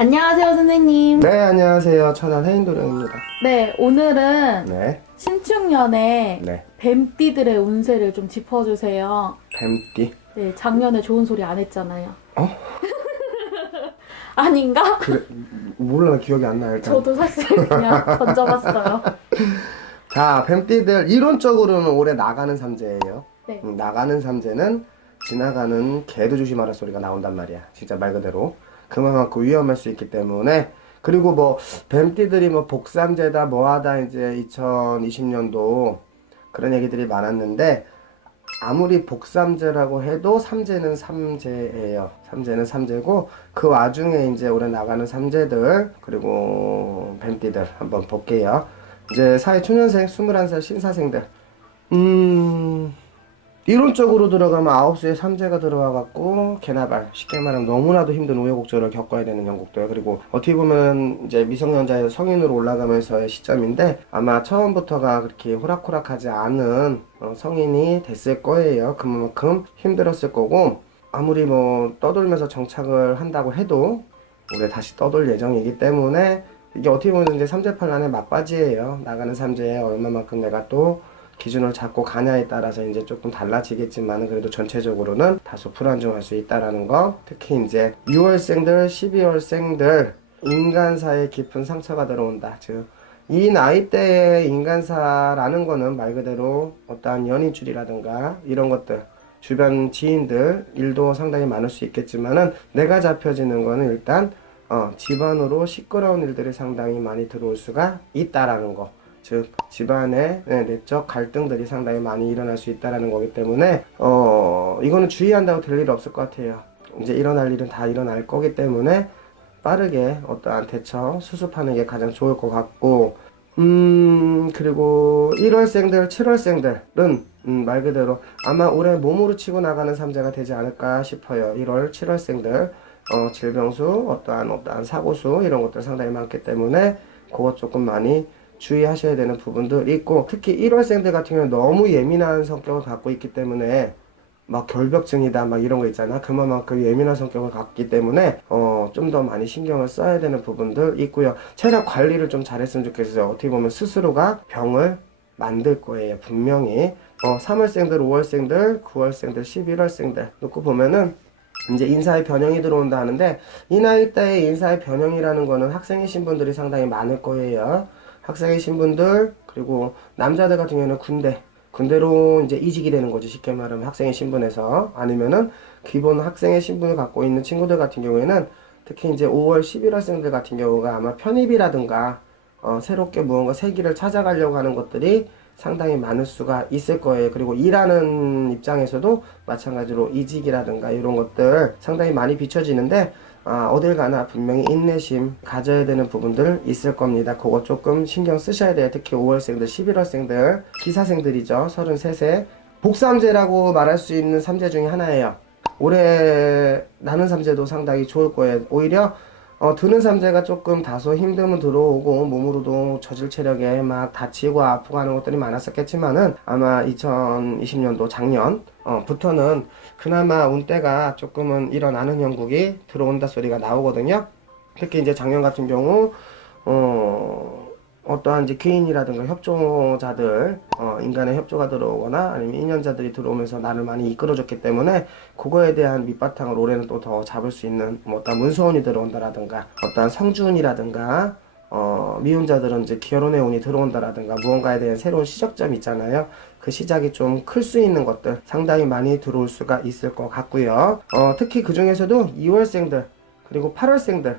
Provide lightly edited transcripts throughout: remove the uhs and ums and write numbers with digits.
안녕하세요, 선생님. 네, 안녕하세요. 천안 해인도령입니다. 네, 오늘은 네, 신축년에 네. 뱀띠들의 운세를 좀 짚어주세요. 뱀띠. 네, 작년에 좋은 소리 안 했잖아요. 어? 아닌가? 그래, 몰라, 기억이 안 나요, 일단. 저도 사실 그냥 던져봤어요. 자, 뱀띠들, 이론적으로는 올해 나가는 삼재예요. 네. 나가는 삼재는 지나가는 개도 조심하라 소리가 나온단 말이야. 진짜 말 그대로. 그만큼 위험할 수 있기 때문에. 그리고 뭐, 뱀띠들이 뭐, 복삼재다, 뭐하다, 이제 2020년도 그런 얘기들이 많았는데, 아무리 복삼재라고 해도 삼재는 삼재예요. 삼재는 삼재고 그 와중에 이제 올해 나가는 삼재들 그리고 뱀띠들 한번 볼게요. 이제 사회초년생 21살 신사생들 이론적으로 들어가면 9수에 삼재가 들어와갖고 개나발 쉽게 말하면 너무나도 힘든 우여곡절을 겪어야 되는 연국도예요. 그리고 어떻게 보면 이제 미성년자에서 성인으로 올라가면서의 시점인데 아마 처음부터가 그렇게 호락호락하지 않은 성인이 됐을 거예요. 그만큼 힘들었을 거고 아무리 뭐 떠돌면서 정착을 한다고 해도 올해 다시 떠돌 예정이기 때문에 이게 어떻게 보면 이제 삼재팔란의 막바지예요. 나가는 삼재에 얼마만큼 내가 또 기준을 잡고 가냐에 따라서 이제 조금 달라지겠지만 그래도 전체적으로는 다소 불안정할 수 있다라는 거. 특히 이제 6월생들, 12월생들 인간사에 깊은 상처가 들어온다. 즉 이 나이대의 인간사라는 거는 말 그대로 어떠한 연인줄이라든가 이런 것들 주변 지인들 일도 상당히 많을 수 있겠지만은 내가 잡혀지는 거는 일단 집안으로 시끄러운 일들이 상당히 많이 들어올 수가 있다라는 거. 즉 집안의 내적 갈등들이 상당히 많이 일어날 수 있다라는 거기 때문에 이거는 주의한다고 될 일 없을 것 같아요. 이제 일어날 일은 다 일어날 거기 때문에 빠르게 어떠한 대처 수습하는 게 가장 좋을 것 같고 그리고 1월생들 7월생들은 말 그대로 아마 올해 몸으로 치고 나가는 삼재가 되지 않을까 싶어요. 1월 7월생들 질병수 어떠한 사고수 이런 것들 상당히 많기 때문에 그것 조금 많이 주의하셔야 되는 부분도 있고 특히 1월생들 같은 경우는 너무 예민한 성격을 갖고 있기 때문에 막 결벽증이다 막 이런 거 있잖아. 그만큼 예민한 성격을 갖기 때문에 좀 더 많이 신경을 써야 되는 부분들 있고요. 체력 관리를 좀 잘했으면 좋겠어요. 어떻게 보면 스스로가 병을 만들 거예요. 분명히 3월생들, 5월생들, 9월생들, 11월생들 놓고 보면은 이제 인사의 변형이 들어온다 하는데 이 나이대의 인사의 변형이라는 거는 학생이신 분들이 상당히 많을 거예요. 학생이신 분들 그리고 남자들 같은 경우는 군대로 이제 이직이 되는 거지. 쉽게 말하면 학생의 신분에서 아니면은 기본 학생의 신분을 갖고 있는 친구들 같은 경우에는 특히 이제 5월 11월생들 같은 경우가 아마 편입이라든가 새롭게 무언가 새 길을 찾아가려고 하는 것들이 상당히 많을 수가 있을 거예요. 그리고 일하는 입장에서도 마찬가지로 이직이라든가 이런 것들 상당히 많이 비춰지는데 어딜 가나 분명히 인내심 가져야 되는 부분들 있을 겁니다. 그거 조금 신경 쓰셔야 돼요. 특히 5월생들, 11월생들, 기사생들이죠. 33세. 복삼재라고 말할 수 있는 삼재 중에 하나예요. 올해 나는 삼재도 상당히 좋을 거예요. 오히려 드는 삼재가 조금 다소 힘듦은 들어오고 몸으로도 저질 체력에 막 다치고 아프고 하는 것들이 많았었겠지만은 아마 2020년도 작년 부터는 그나마 운대가 조금은 일어나는 형국이 들어온다 소리가 나오거든요. 특히 이제 작년 같은 경우 어떠한 이제 귀인이라든가 협조자들 인간의 협조가 들어오거나 아니면 인연자들이 들어오면서 나를 많이 이끌어줬기 때문에 그거에 대한 밑바탕을 올해는 또 더 잡을 수 있는 뭐 어떤 문서운이 들어온다라든가 어떠한 성주운이라든가 미혼자들은 이제 결혼의 운이 들어온다라든가 무언가에 대한 새로운 시작점이 있잖아요. 그 시작이 좀 클 수 있는 것들 상당히 많이 들어올 수가 있을 것 같고요. 특히 그 중에서도 2월생들 그리고 8월생들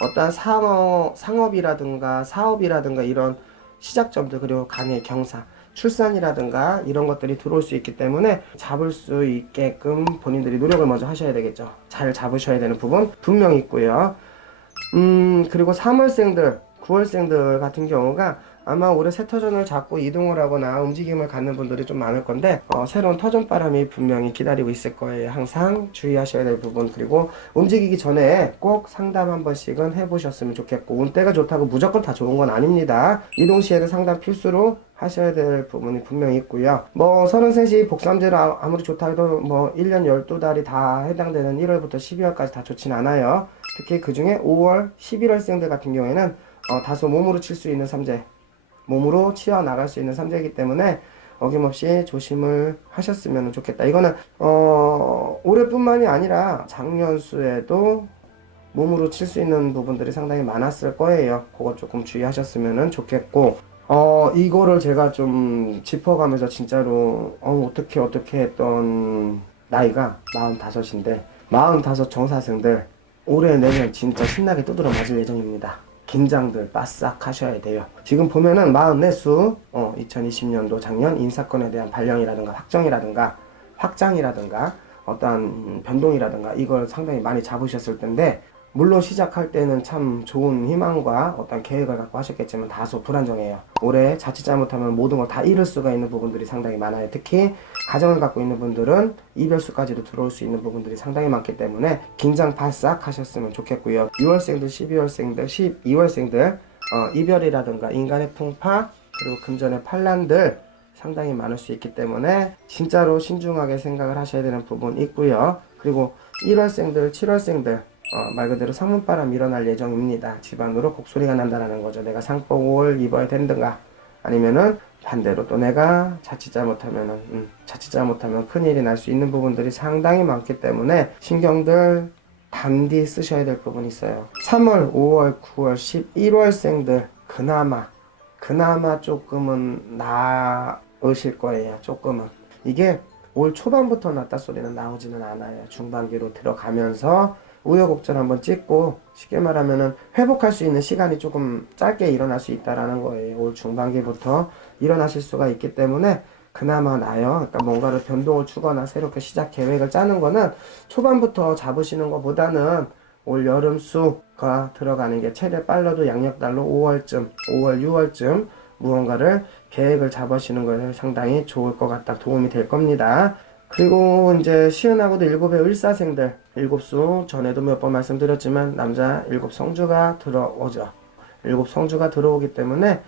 어떠한 상업이라든가 사업이라든가 이런 시작점들 그리고 간의 경사 출산이라든가 이런 것들이 들어올 수 있기 때문에 잡을 수 있게끔 본인들이 노력을 먼저 하셔야 되겠죠. 잘 잡으셔야 되는 부분 분명히 있고요. 그리고 3월생들 9월생들 같은 경우가 아마 올해 새 터전을 잡고 이동을 하거나 움직임을 갖는 분들이 좀 많을 건데 새로운 터전바람이 분명히 기다리고 있을 거예요. 항상 주의하셔야 될 부분 그리고 움직이기 전에 꼭 상담 한 번씩은 해보셨으면 좋겠고 운때가 좋다고 무조건 다 좋은 건 아닙니다. 이동 시에는 상담 필수로 하셔야 될 부분이 분명히 있고요. 뭐 33시 복삼재로 아무리 좋다 해도 뭐 1년 12달이 다 해당되는 1월부터 12월까지 다 좋진 않아요. 특히 그 중에 5월, 11월생들 같은 경우에는 다소 몸으로 칠 수 있는 삼재, 몸으로 치어 나갈 수 있는 삼재이기 때문에 어김없이 조심을 하셨으면 좋겠다. 이거는 올해뿐만이 아니라 작년수에도 몸으로 칠 수 있는 부분들이 상당히 많았을 거예요. 그거 조금 주의하셨으면 좋겠고, 이거를 제가 좀 짚어가면서 진짜로 어떻게 했던 나이가 45인데 45 정사생들 올해 내년 진짜 신나게 두드려 맞을 예정입니다. 긴장들 바싹 하셔야 돼요. 지금 보면은 44수 2020년도 작년 인사권에 대한 발령이라든가 확장이라든가 어떠한 변동이라든가 이걸 상당히 많이 잡으셨을 텐데, 물론 시작할 때는 참 좋은 희망과 어떤 계획을 갖고 하셨겠지만 다소 불안정해요. 올해 자칫 잘못하면 모든 걸 다 잃을 수가 있는 부분들이 상당히 많아요. 특히 가정을 갖고 있는 분들은 이별수까지도 들어올 수 있는 부분들이 상당히 많기 때문에 긴장 바싹 하셨으면 좋겠고요. 6월생들, 12월생들, 12월생들 이별이라든가 인간의 풍파, 그리고 금전의 반란들 상당히 많을 수 있기 때문에 진짜로 신중하게 생각을 하셔야 되는 부분이 있고요. 그리고 1월생들, 7월생들 말 그대로 상문바람 일어날 예정입니다. 집안으로 곡소리가 난다라는 거죠. 내가 상복을 입어야 된든가, 아니면은 반대로 또 내가 자칫 잘못하면 큰일이 날 수 있는 부분들이 상당히 많기 때문에 신경들 단디 쓰셔야 될 부분이 있어요. 3월, 5월, 9월, 11월생들 그나마 조금은 나으실 거예요. 조금은. 이게 올 초반부터 낫다 소리는 나오지는 않아요. 중반기로 들어가면서 우여곡절 한번 찍고, 쉽게 말하면은 회복할 수 있는 시간이 조금 짧게 일어날 수 있다라는 거예요. 올 중반기부터 일어나실 수가 있기 때문에 그나마 나요. 그러니까 뭔가를 변동을 주거나 새롭게 시작 계획을 짜는 거는 초반부터 잡으시는 것보다는 올 여름수가 들어가는 게 최대 빨라도 양력달로 5월, 6월쯤 무언가를 계획을 잡으시는 거에 상당히 좋을 것 같다. 도움이 될 겁니다. 그리고 이제 시은하고도 7의 을사생들, 7수 전에도 몇 번 말씀드렸지만 남자 7성주가 들어오죠. 7성주가 들어오기 때문에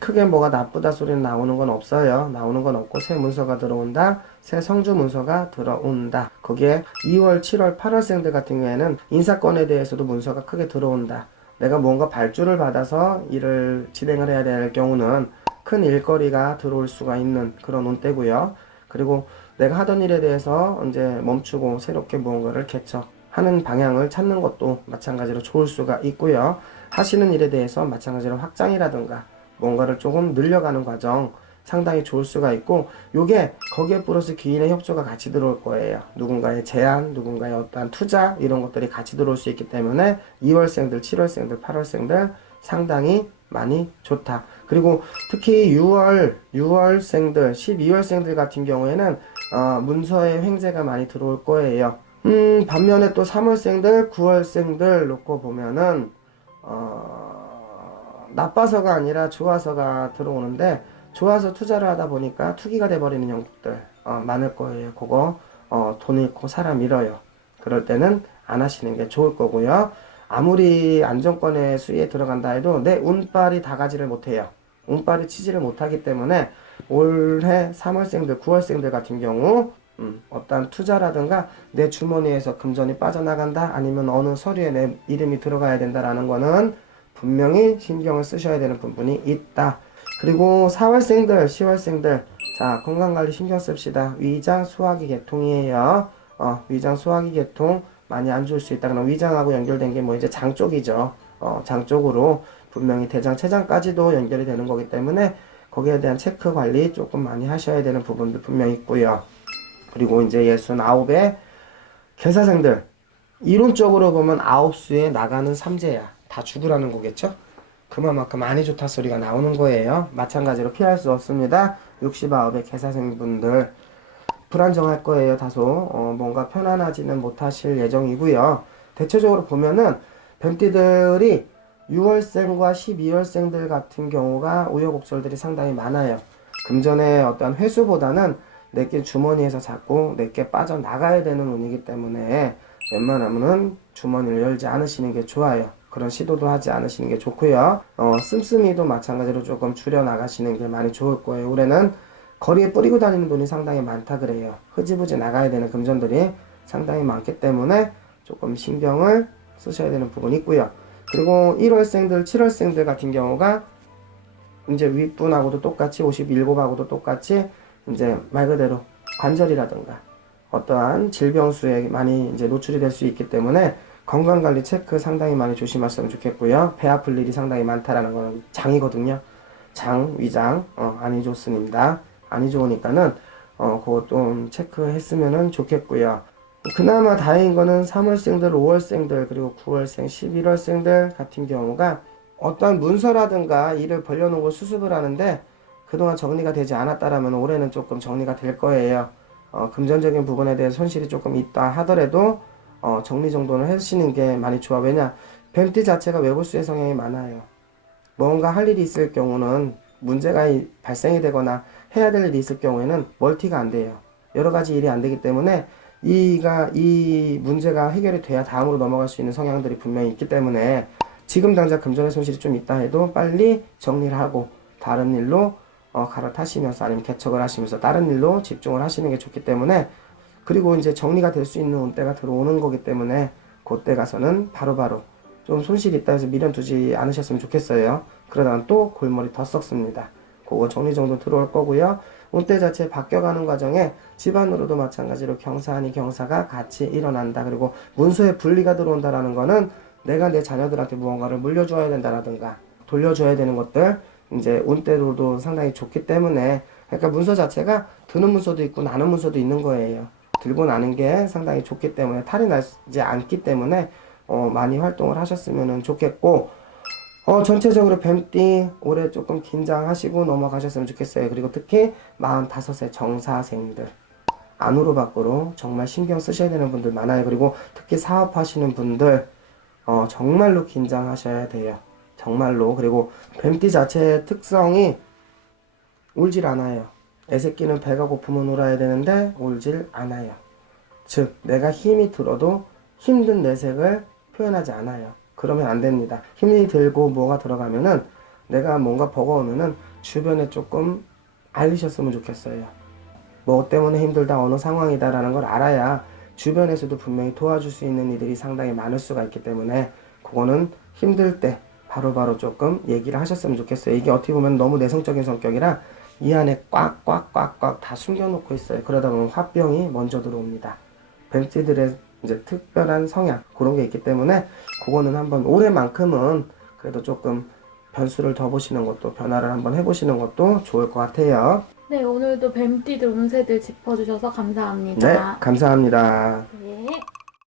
크게 뭐가 나쁘다 소리는 나오는 건 없어요. 나오는 건 없고 새 문서가 들어온다, 새 성주 문서가 들어온다. 거기에 2월, 7월, 8월생들 같은 경우에는 인사권에 대해서도 문서가 크게 들어온다. 내가 뭔가 발주를 받아서 일을 진행을 해야 될 경우는 큰 일거리가 들어올 수가 있는 그런 운때고요. 그리고 내가 하던 일에 대해서 이제 멈추고 새롭게 무언가를 개척하는 방향을 찾는 것도 마찬가지로 좋을 수가 있고요. 하시는 일에 대해서 마찬가지로 확장이라든가 뭔가를 조금 늘려가는 과정 상당히 좋을 수가 있고, 요게 거기에 플러스 기인의 협조가 같이 들어올 거예요. 누군가의 제안, 누군가의 어떠한 투자 이런 것들이 같이 들어올 수 있기 때문에 2월생들, 7월생들, 8월생들 상당히 많이 좋다. 그리고 특히 6월생들, 12월생들 같은 경우에는 문서의 횡재가 많이 들어올 거예요. 반면에 또 3월생들, 9월생들 놓고 보면은 나빠서가 아니라 좋아서가 들어오는데, 좋아서 투자를 하다 보니까 투기가 돼버리는 형국들 많을 거예요. 그거 돈 잃고 사람 잃어요. 그럴 때는 안 하시는 게 좋을 거고요. 아무리 안정권의 수위에 들어간다 해도 내 운빨이 다 가지를 못해요. 운빨이 치지를 못하기 때문에 올해 3월생들, 9월생들 같은 경우 어떤 투자라든가 내 주머니에서 금전이 빠져나간다, 아니면 어느 서류에 내 이름이 들어가야 된다라는 거는 분명히 신경을 쓰셔야 되는 부분이 있다. 그리고 4월생들, 10월생들, 자, 건강관리 신경 씁시다. 위장 소화기 계통이에요. 위장 소화기 계통 많이 안 좋을 수 있다. 그럼 위장하고 연결된 게 뭐 이제 장 쪽이죠. 장 쪽으로 분명히 대장, 췌장까지도 연결이 되는 거기 때문에 거기에 대한 체크 관리 조금 많이 하셔야 되는 부분도 분명히 있고요. 그리고 이제 69의 개사생들, 이론적으로 보면 9수에 나가는 삼재야. 다 죽으라는 거겠죠? 그만큼 많이 좋다 소리가 나오는 거예요. 마찬가지로 피할 수 없습니다. 69의 개사생분들 불안정할 거예요. 다소 뭔가 편안하지는 못하실 예정이고요. 대체적으로 보면은 뱀띠들이 6월생과 12월생들 같은 경우가 우여곡절들이 상당히 많아요. 금전의 어떤 회수보다는 내게 주머니에서 자꾸 내게 빠져나가야 되는 운이기 때문에 웬만하면은 주머니를 열지 않으시는 게 좋아요. 그런 시도도 하지 않으시는 게 좋고요. 씀씀이도 마찬가지로 조금 줄여 나가시는 게 많이 좋을 거예요. 올해는 거리에 뿌리고 다니는 돈이 상당히 많다 그래요. 흐지부지 나가야 되는 금전들이 상당히 많기 때문에 조금 신경을 쓰셔야 되는 부분이 있고요. 그리고 1월생들, 7월생들 같은 경우가 이제 윗분하고도 똑같이 57하고도 똑같이 이제 말 그대로 관절이라든가 어떠한 질병수에 많이 이제 노출이 될 수 있기 때문에 건강관리 체크 상당히 많이 조심하셨으면 좋겠고요. 배 아플 일이 상당히 많다라는 건 장이거든요. 장, 위장 안이 좋습니다. 안이 좋으니까는 그거 좀 체크했으면 좋겠고요. 그나마 다행인 거는 3월생들, 5월생들, 그리고 9월생, 11월생들 같은 경우가 어떤 문서라든가 일을 벌려놓은 걸 수습을 하는데 그동안 정리가 되지 않았다라면 올해는 조금 정리가 될 거예요. 금전적인 부분에 대해 손실이 조금 있다 하더라도 정리 정돈을 하시는 게 많이 좋아. 왜냐? 뱀띠 자체가 외부수의 성향이 많아요. 뭔가 할 일이 있을 경우는 문제가 발생이 되거나 해야 될 일이 있을 경우에는 멀티가 안 돼요. 여러 가지 일이 안 되기 때문에 이 문제가 해결이 돼야 다음으로 넘어갈 수 있는 성향들이 분명히 있기 때문에 지금 당장 금전의 손실이 좀 있다 해도 빨리 정리를 하고 다른 일로 갈아타시면서 아니면 개척을 하시면서 다른 일로 집중을 하시는 게 좋기 때문에 그리고 이제 정리가 될 수 있는 운때가 들어오는 거기 때문에 그때 가서는 바로바로 좀 손실이 있다 해서 미련 두지 않으셨으면 좋겠어요. 그러다가 또 골머리 더 썩습니다. 그거 정리정돈 들어올 거고요. 운때 자체 바뀌어가는 과정에 집안으로도 마찬가지로 경사 아니 경사가 같이 일어난다. 그리고 문서에 분리가 들어온다라는 거는 내가 내 자녀들한테 무언가를 물려줘야 된다라든가 돌려줘야 되는 것들 이제 운때로도 상당히 좋기 때문에 그러니까 문서 자체가 드는 문서도 있고 나는 문서도 있는 거예요. 들고 나는 게 상당히 좋기 때문에 탈이 나지 않기 때문에 많이 활동을 하셨으면 좋겠고 전체적으로 뱀띠 올해 조금 긴장하시고 넘어가셨으면 좋겠어요. 그리고 특히 45세 정사생들 안으로 밖으로 정말 신경 쓰셔야 되는 분들 많아요. 그리고 특히 사업하시는 분들 정말로 긴장하셔야 돼요. 정말로. 그리고 뱀띠 자체의 특성이 울질 않아요. 애새끼는 배가 고프면 울어야 되는데 울질 않아요. 즉 내가 힘이 들어도 힘든 내색을 표현하지 않아요. 그러면 안 됩니다. 힘이 들고 뭐가 들어가면은 내가 뭔가 버거우면은 주변에 조금 알리셨으면 좋겠어요. 뭐 때문에 힘들다 어느 상황이다 라는 걸 알아야 주변에서도 분명히 도와줄 수 있는 이들이 상당히 많을 수가 있기 때문에 그거는 힘들 때 바로바로 조금 얘기를 하셨으면 좋겠어요. 이게 어떻게 보면 너무 내성적인 성격이라 이 안에 꽉꽉꽉꽉 다 숨겨놓고 있어요. 그러다 보면 화병이 먼저 들어옵니다. 뱀띠들의 이제 특별한 성향 그런 게 있기 때문에 그거는 한번 올해만큼은 그래도 조금 변수를 더 보시는 것도 변화를 한번 해보시는 것도 좋을 것 같아요. 네, 오늘도 뱀띠들 운세들 짚어주셔서 감사합니다. 네, 감사합니다. 네.